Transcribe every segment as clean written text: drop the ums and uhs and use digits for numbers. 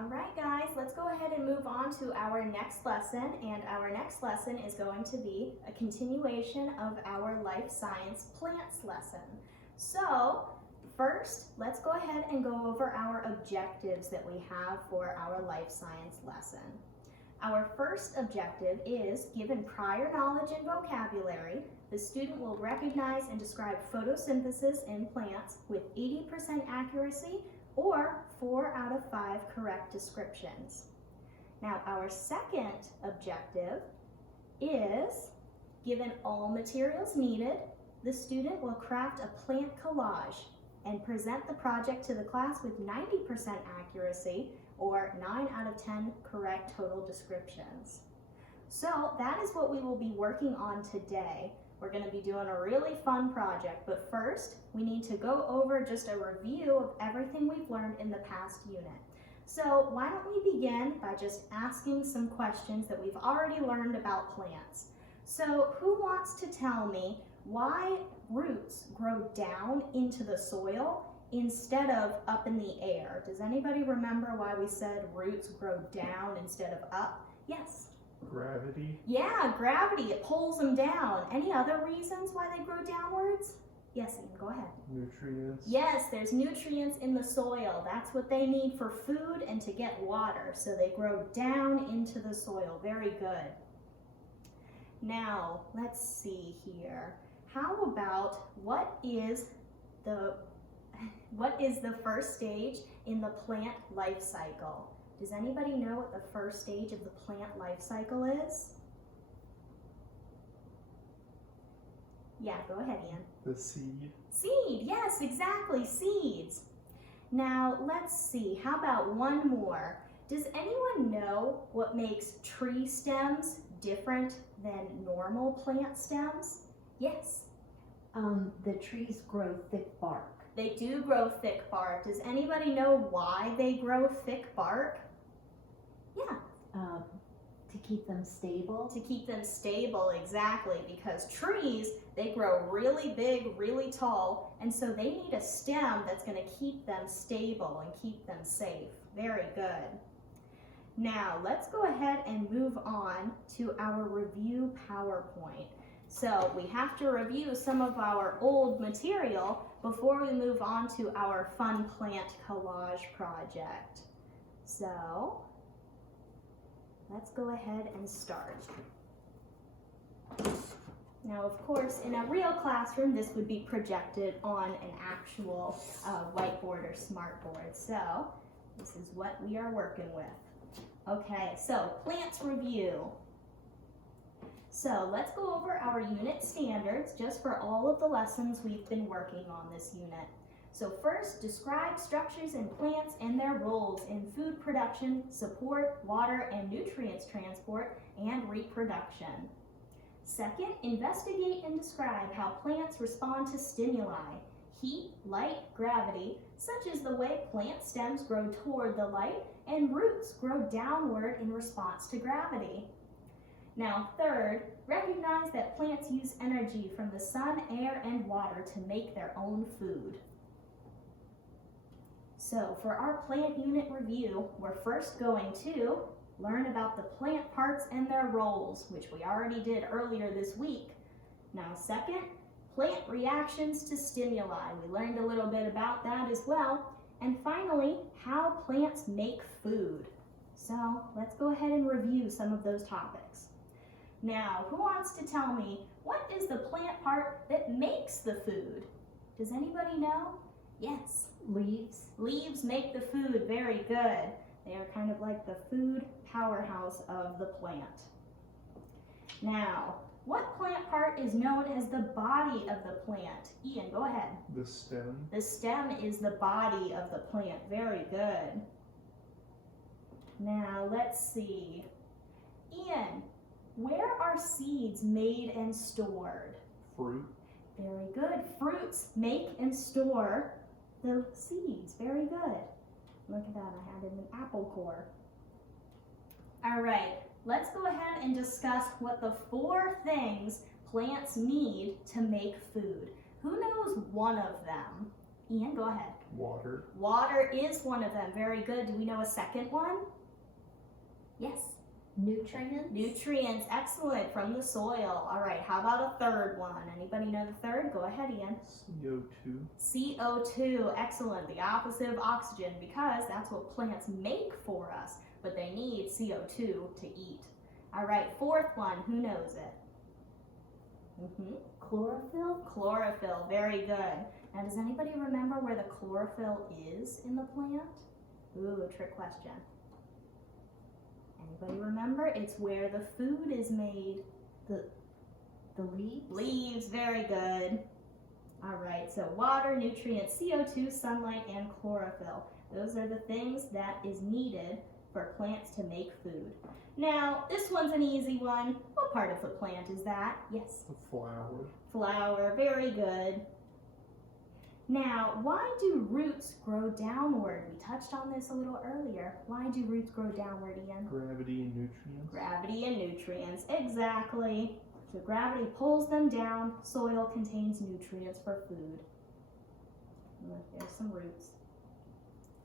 All right, guys, let's go ahead and move on to our next lesson. And our next lesson is going to be a continuation of our life science plants lesson. So first, let's go ahead and go over our objectives that we have for our life science lesson. Our first objective is, given prior knowledge and vocabulary, the student will recognize and describe photosynthesis in plants with 80% accuracy or 4 out of 5 correct descriptions. Now, our second objective is, given all materials needed, the student will craft a plant collage and present the project to the class with 90% accuracy or 9 out of 10 correct total descriptions. So that is what we will be working on today. We're going to be doing a really fun project, but first we need to go over just a review of everything we've learned in the past unit. So why don't we begin by just asking some questions that we've already learned about plants. So who wants to tell me why roots grow down into the soil instead of up in the air? Does anybody remember why we said roots grow down instead of up? Yes? Gravity. Yeah, gravity, it pulls them down. Any other reasons why they grow downwards? Yes, Ian, go ahead. Nutrients. Yes, there's nutrients in the soil. That's what they need for food and to get water. So they grow down into the soil. Very good. Now, let's see here. How about what is the first stage in the plant life cycle? Does anybody know what the first stage of the plant life cycle is? Yeah, go ahead, Ian. The seed. Seed, yes, exactly, seeds. Now, let's see, how about one more? Does anyone know what makes tree stems different than normal plant stems? Yes. The trees grow thick bark. They do grow thick bark. Does anybody know why they grow thick bark? Yeah. To keep them stable. To keep them stable, exactly, because trees, they grow really big, really tall, and so they need a stem that's going to keep them stable and keep them safe. Very good. Now, let's go ahead and move on to our review PowerPoint. So we have to review some of our old material before we move on to our fun plant collage project. So let's go ahead and start. Now, of course, in a real classroom, this would be projected on an actual whiteboard or smartboard. So this is what we are working with. Okay, so plants review. So let's go over our unit standards just for all of the lessons we've been working on this unit. So first, describe structures in plants and their roles in food production, support, water and nutrients transport, and reproduction. Second, investigate and describe how plants respond to stimuli, heat, light, gravity, such as the way plant stems grow toward the light and roots grow downward in response to gravity. Now, third, recognize that plants use energy from the sun, air, and water to make their own food. So for our plant unit review, we're first going to learn about the plant parts and their roles, which we already did earlier this week. Now, second, plant reactions to stimuli. We learned a little bit about that as well. And finally, how plants make food. So let's go ahead and review some of those topics. Now, who wants to tell me what is the plant part that makes the food? Does anybody know? Yes. Leaves. Leaves make the food. Very good. They are kind of like the food powerhouse of the plant. Now, what plant part is known as the body of the plant? Ian, go ahead. The stem. The stem is the body of the plant. Very good. Now, let's see. Ian, where are seeds made and stored? Fruit. Very good. Fruits make and store the seeds. Very good. Look at that, I had an apple core. All right, let's go ahead and discuss what the 4 things plants need to make food. Who knows one of them? Ian, go ahead. Water. Water is one of them. Very good. Do we know a second one? Yes. Nutrients. Nutrients. Excellent. From the soil. All right. How about a third one? Anybody know the third? Go ahead, Ian. CO2. CO2. Excellent. The opposite of oxygen, because that's what plants make for us. But they need CO2 to eat. All right. Fourth one. Who knows it? Chlorophyll. Chlorophyll. Very good. Now, does anybody remember where the chlorophyll is in the plant? Ooh, a trick question. Anybody remember? It's where the food is made. The leaves. Leaves, very good. All right, so water, nutrients, CO2, sunlight, and chlorophyll. Those are the things that is needed for plants to make food. Now, this one's an easy one. What part of the plant is that? Yes. A flower. Flower, very good. Now, why do roots grow downward? We touched on this a little earlier. Why do roots grow downward, Ian? Gravity and nutrients. Gravity and nutrients, exactly. So gravity pulls them down. Soil contains nutrients for food. Look, there's some roots.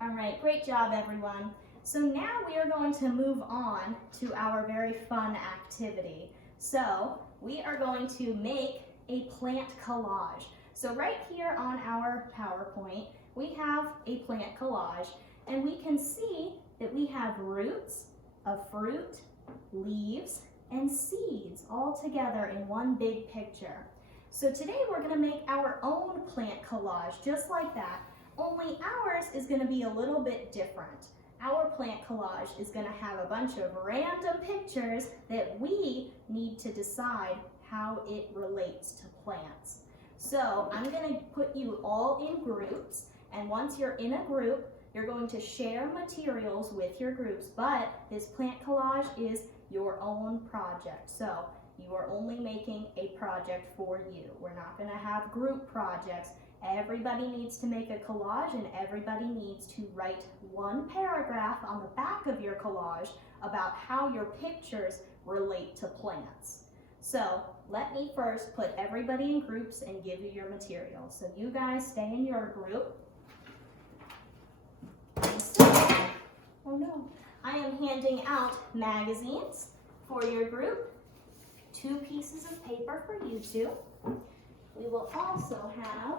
All right, great job, everyone. So now we are going to move on to our very fun activity. So we are going to make a plant collage. So right here on our PowerPoint, we have a plant collage, and we can see that we have roots, a fruit, leaves, and seeds all together in one big picture. So today we're going to make our own plant collage just like that, only ours is going to be a little bit different. Our plant collage is going to have a bunch of random pictures that we need to decide how it relates to plants. So I'm going to put you all in groups, and once you're in a group, you're going to share materials with your groups, but this plant collage is your own project. So you are only making a project for you. We're not going to have group projects. Everybody needs to make a collage, and everybody needs to write one paragraph on the back of your collage about how your pictures relate to plants. So let me first put everybody in groups and give you your material. So you guys stay in your group. Oh no, I am handing out magazines for your group, 2 pieces of paper for you two. We will also have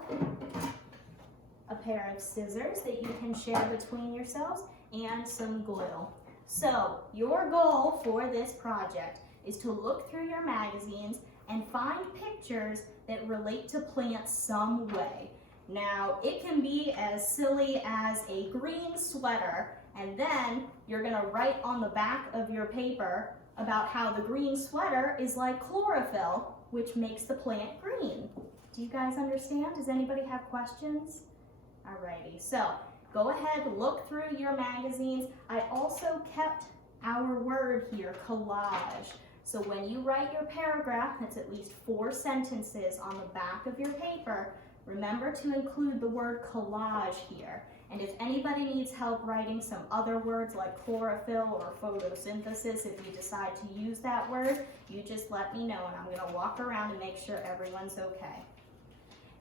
a pair of scissors that you can share between yourselves and some glue. So your goal for this project is to look through your magazines and find pictures that relate to plants some way. Now, it can be as silly as a green sweater, and then you're gonna write on the back of your paper about how the green sweater is like chlorophyll, which makes the plant green. Do you guys understand? Does anybody have questions? Alrighty, so go ahead, look through your magazines. I also kept our word here, collage. So when you write your paragraph, that's at least 4 sentences on the back of your paper, remember to include the word collage here. And if anybody needs help writing some other words like chlorophyll or photosynthesis, if you decide to use that word, you just let me know, and I'm going to walk around and make sure everyone's okay.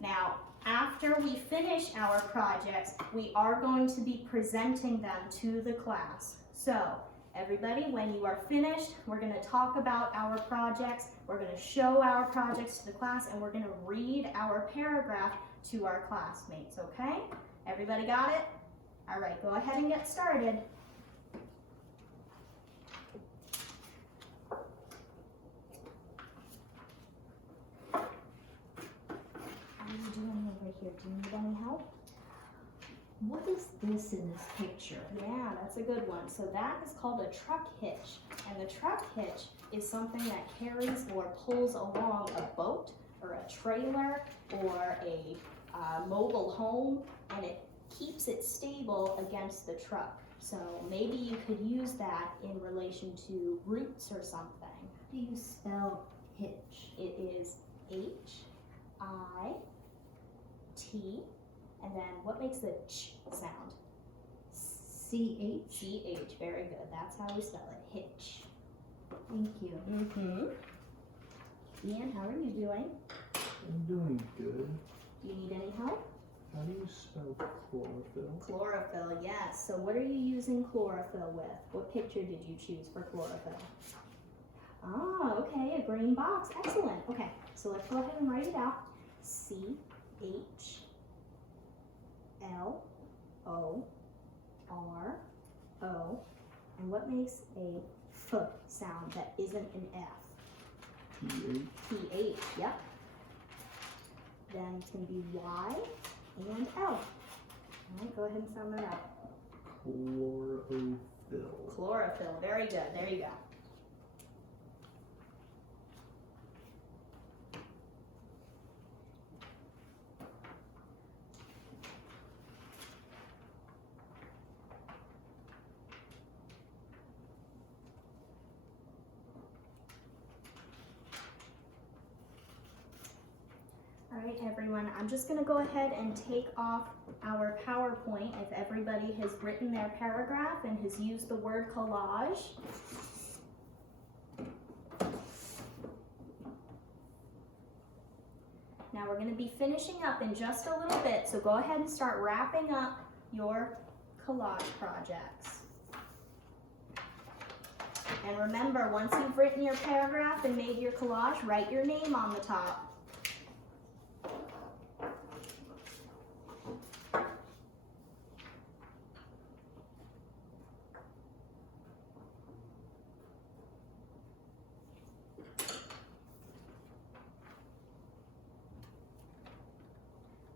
Now, after we finish our projects, we are going to be presenting them to the class. So, everybody, when you are finished, we're going to talk about our projects, we're going to show our projects to the class, and we're going to read our paragraph to our classmates, okay? Everybody got it? All right, go ahead and get started. What are you doing over here? Do you need any help? What is this in this picture? Yeah, that's a good one. So that is called a truck hitch. And the truck hitch is something that carries or pulls along a boat or a trailer or a mobile home, and it keeps it stable against the truck. So maybe you could use that in relation to roots or something. How do you spell hitch? It is H-I-T, and then what makes the ch sound? C-H? C-H, very good. That's how we spell it, hitch. Thank you. Ian, how are you doing? I'm doing good. Do you need any help? How do you spell chlorophyll? Chlorophyll, yes. So what are you using chlorophyll with? What picture did you choose for chlorophyll? Oh, okay, a green box. Excellent. Okay, so let's go ahead and write it out. CHLORO. And what makes a F sound that isn't an F? TH. TH, yep. Then it's going to be Y and L. All right, go ahead and sound that out. Chlorophyll. Chlorophyll, very good. There you go. All right, everyone, I'm just going to go ahead and take off our PowerPoint if everybody has written their paragraph and has used the word collage. Now we're going to be finishing up in just a little bit, so go ahead and start wrapping up your collage projects. And remember, once you've written your paragraph and made your collage, write your name on the top.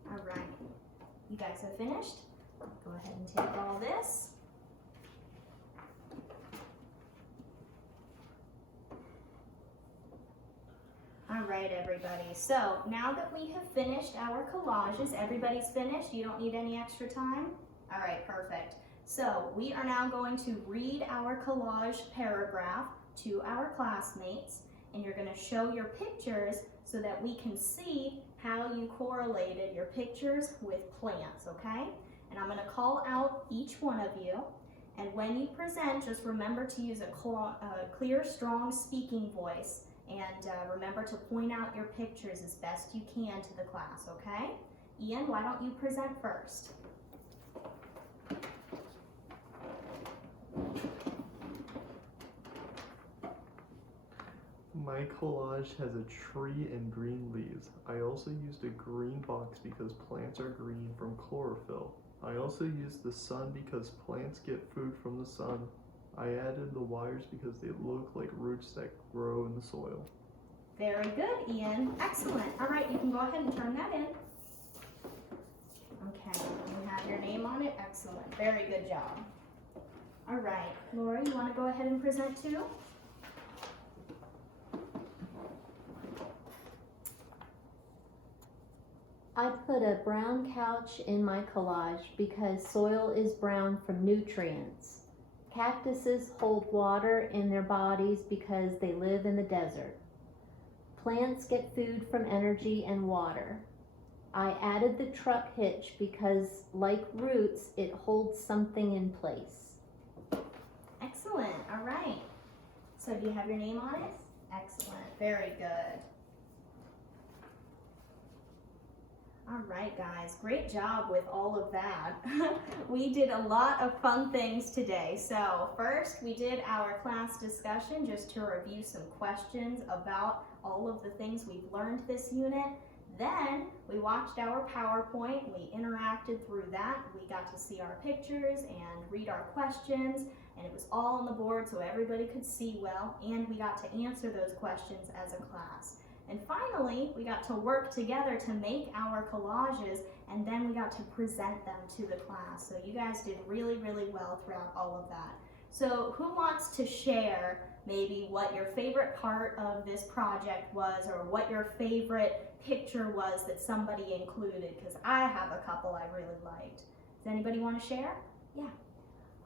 All right, you guys have finished? Go ahead and take all this. All right, everybody. So now that we have finished our collages, everybody's finished? You don't need any extra time? All right, perfect. So we are now going to read our collage paragraph to our classmates, and you're going to show your pictures so that we can see how you correlated your pictures with plants, okay? And I'm going to call out each one of you, and when you present, just remember to use a clear, strong speaking voice, and remember to point out your pictures as best you can to the class, okay? Ian, why don't you present first? My collage has a tree and green leaves. I also used a green box because plants are green from chlorophyll. I also used the sun because plants get food from the sun. I added the wires because they look like roots that grow in the soil. Very good, Ian. Excellent. All right, you can go ahead and turn that in. Okay, you have your name on it. Excellent. Very good job. All right, Laura, you want to go ahead and present too? I put a brown couch in my collage because soil is brown from nutrients. Cactuses hold water in their bodies because they live in the desert. Plants get food from energy and water. I added the truck hitch because, like roots, it holds something in place. Excellent. All right. So do you have your name on it? Excellent. Very good. All right, guys, great job with all of that. We did a lot of fun things today. So first, we did our class discussion just to review some questions about all of the things we've learned this unit. Then we watched our PowerPoint, we interacted through that, we got to see our pictures and read our questions, and it was all on the board so everybody could see well, and we got to answer those questions as a class. And finally, we got to work together to make our collages, and then we got to present them to the class. So you guys did really, really well throughout all of that. So who wants to share maybe what your favorite part of this project was, or what your favorite picture was that somebody included? Because I have a couple I really liked. Does anybody want to share? Yeah.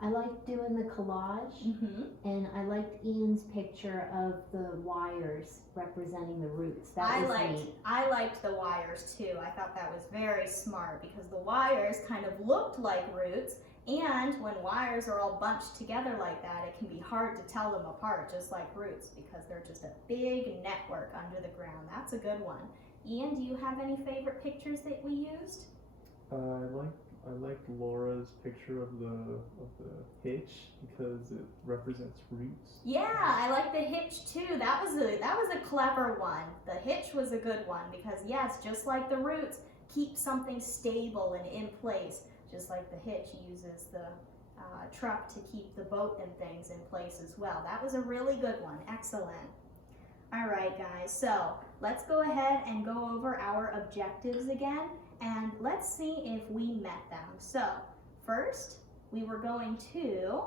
I liked doing the collage, and I liked Ian's picture of the wires representing the roots. That was neat. I liked the wires too. I thought that was very smart because the wires kind of looked like roots, and when wires are all bunched together like that, it can be hard to tell them apart, just like roots, because they're just a big network under the ground. That's a good one. Ian, do you have any favorite pictures that we used? I like Laura's picture of the hitch because it represents roots. Yeah, I like the hitch too. That was a clever one. The hitch was a good one because yes, just like the roots keep something stable and in place, just like the hitch uses the truck to keep the boat and things in place as well. That was a really good one. Excellent. All right, guys. So let's go ahead and go over our objectives again, and let's see if we met them. So first, we were going to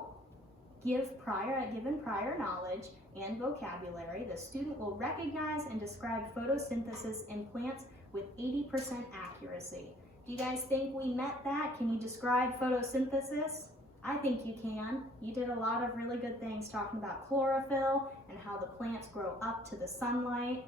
given prior knowledge and vocabulary, the student will recognize and describe photosynthesis in plants with 80% accuracy. Do you guys think we met that? Can you describe photosynthesis? I think you can. You did a lot of really good things talking about chlorophyll and how the plants grow up to the sunlight.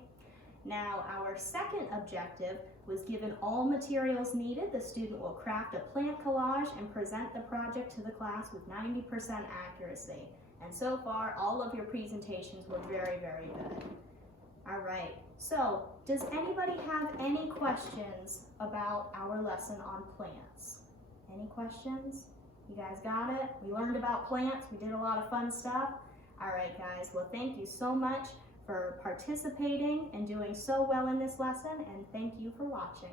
Now, our second objective was given all materials needed, the student will craft a plant collage and present the project to the class with 90% accuracy. And so far, all of your presentations were very, very good. All right, so does anybody have any questions about our lesson on plants? Any questions? You guys got it? We learned about plants, we did a lot of fun stuff. All right, guys, well, thank you so much for participating and doing so well in this lesson, and thank you for watching.